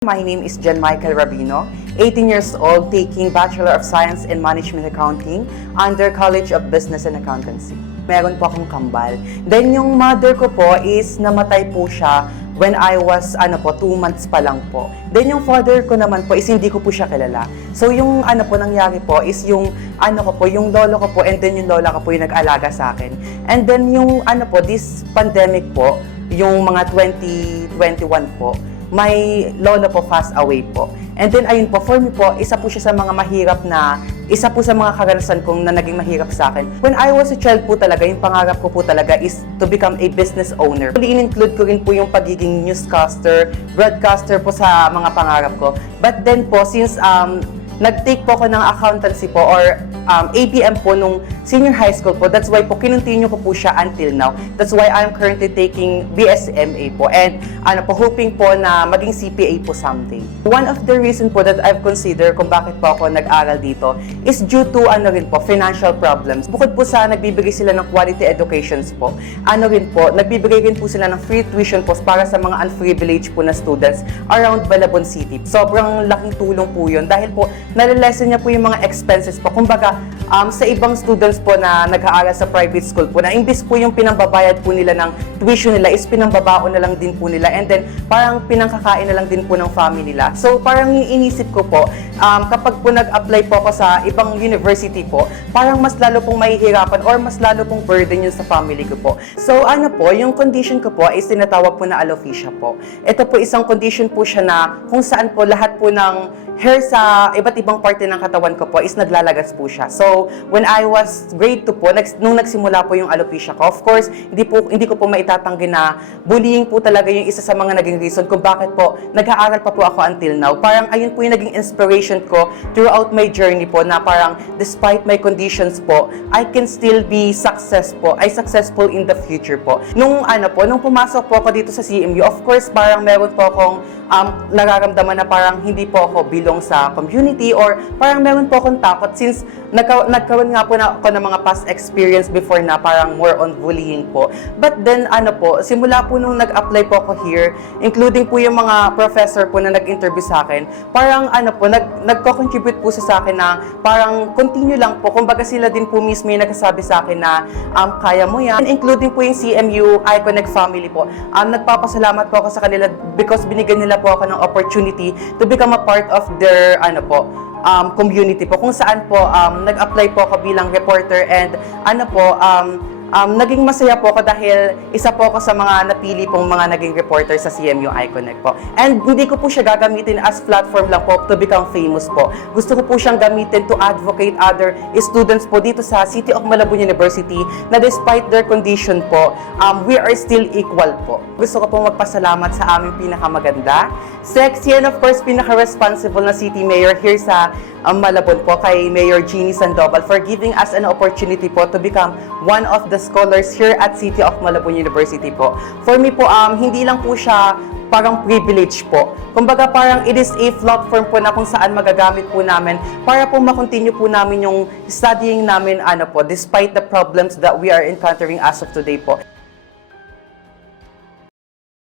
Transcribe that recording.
My name is Jen Michael Rabino, 18 years old, taking Bachelor of Science in Management Accounting under College of Business and Accountancy. Meron po akong kambal. Then yung mother ko po is namatay po siya when I was ano po, 2 months pa lang po. Then yung father ko naman po is hindi ko po siya kilala. So yung ano po nangyari po is yung ano ko po, yung lolo ko po and then yung lola ko po yung nag-alaga sa akin. And then yung ano po, this pandemic po, yung mga 2021 po, may lolo po fast away po. And then ayun po, for me po, isa po siya sa mga mahirap na, isa po sa mga karanasan kong na naging mahirap sa akin. When I was a child po talaga, yung pangarap ko po talaga is to become a business owner. In-include ko rin po yung pagiging newscaster, broadcaster po sa mga pangarap ko. But then po, since um, nag-take po ako ng accountancy po or um, ABM po nung senior high school po. That's why po kinontinue ko po siya until now. That's why I'm currently taking BSMA po and ano po hoping po na maging CPA po someday. One of the reason po that I've considered kung bakit po ako nag-aral dito is due to ano rin po financial problems. Bukod po sa nagbibigay sila ng quality educations po, ano rin po, nagbibigay rin po sila ng free tuition po para sa mga unprivileged po na students around Balabon City. Sobrang laking tulong po yun dahil po nalilesen niya po yung mga expenses po. Kumbaga, um, sa ibang students po na nag-aaral sa private school po na imbis po yung pinambabayad po nila ng tuition nila is pinambabaon na lang din po nila and then parang pinangkakain na lang din po ng family nila. So parang inisip ko po, um, kapag po nag-apply po ako sa ibang university po, parang mas lalo pong mahihirapan or mas lalo pong burden yun sa family ko po. So ano po, yung condition ko po is tinatawag po na alopecia po. Ito po isang condition po siya na kung saan po lahat po ng hair sa iba't ibang parte ng katawan ko po is naglalagas po siya. So, when I was grade 2 po, nung nagsimula po yung alopecia ko, of course, hindi, po, hindi ko po maitatanggi na bullying po talaga yung isa sa mga naging reason kung bakit po nag-aaral pa po ako until now. Parang ayun po yung naging inspiration ko throughout my journey po na parang despite my conditions po, I can still be successful, ay successful in the future po. Nung ano po, nung pumasok po ako dito sa CMU, of course, parang meron po akong um, nararamdaman na parang hindi po ako bilong sa community or parang meron po akong takot since nagka, nagkaroon nga po na ako ng mga past experience before na parang more on bullying po. But then ano po, simula po nung nag-apply po ako here, including po yung mga professor po na nag-interview sa akin, parang ano po, nag, nagko-contribute po sa akin na parang continue lang po. Kumbaga sila din po mismo yung nagsasabi sa akin na um, kaya mo yan. Including po yung CMU Iconic family po. Um, nagpapasalamat po ako sa kanila because binigyan nila po ako ng opportunity to become a part of their ano po, um, community po. Kung saan po um, nag-apply po ako bilang reporter and ano po um, um, naging masaya po ako dahil isa po ako sa mga napili pong mga naging reporter sa CMU Iconic po. And hindi ko po siya gagamitin as platform lang po to become famous po. Gusto ko po siyang gamitin to advocate other students po dito sa City of Malabon University na despite their condition po, um, we are still equal po. Gusto ko po magpasalamat sa aming pinakamaganda, sexy and of course pinaka-responsible na city mayor here sa um, Malabon po kay Mayor Jeannie Sandoval for giving us an opportunity po to become one of the scholars here at City of Malabon University po. For me po, um, hindi lang po siya parang privilege po. Kumbaga parang it is a platform po na kung saan magagamit po namin para po makontinue po namin yung studying namin ano po despite the problems that we are encountering as of today po.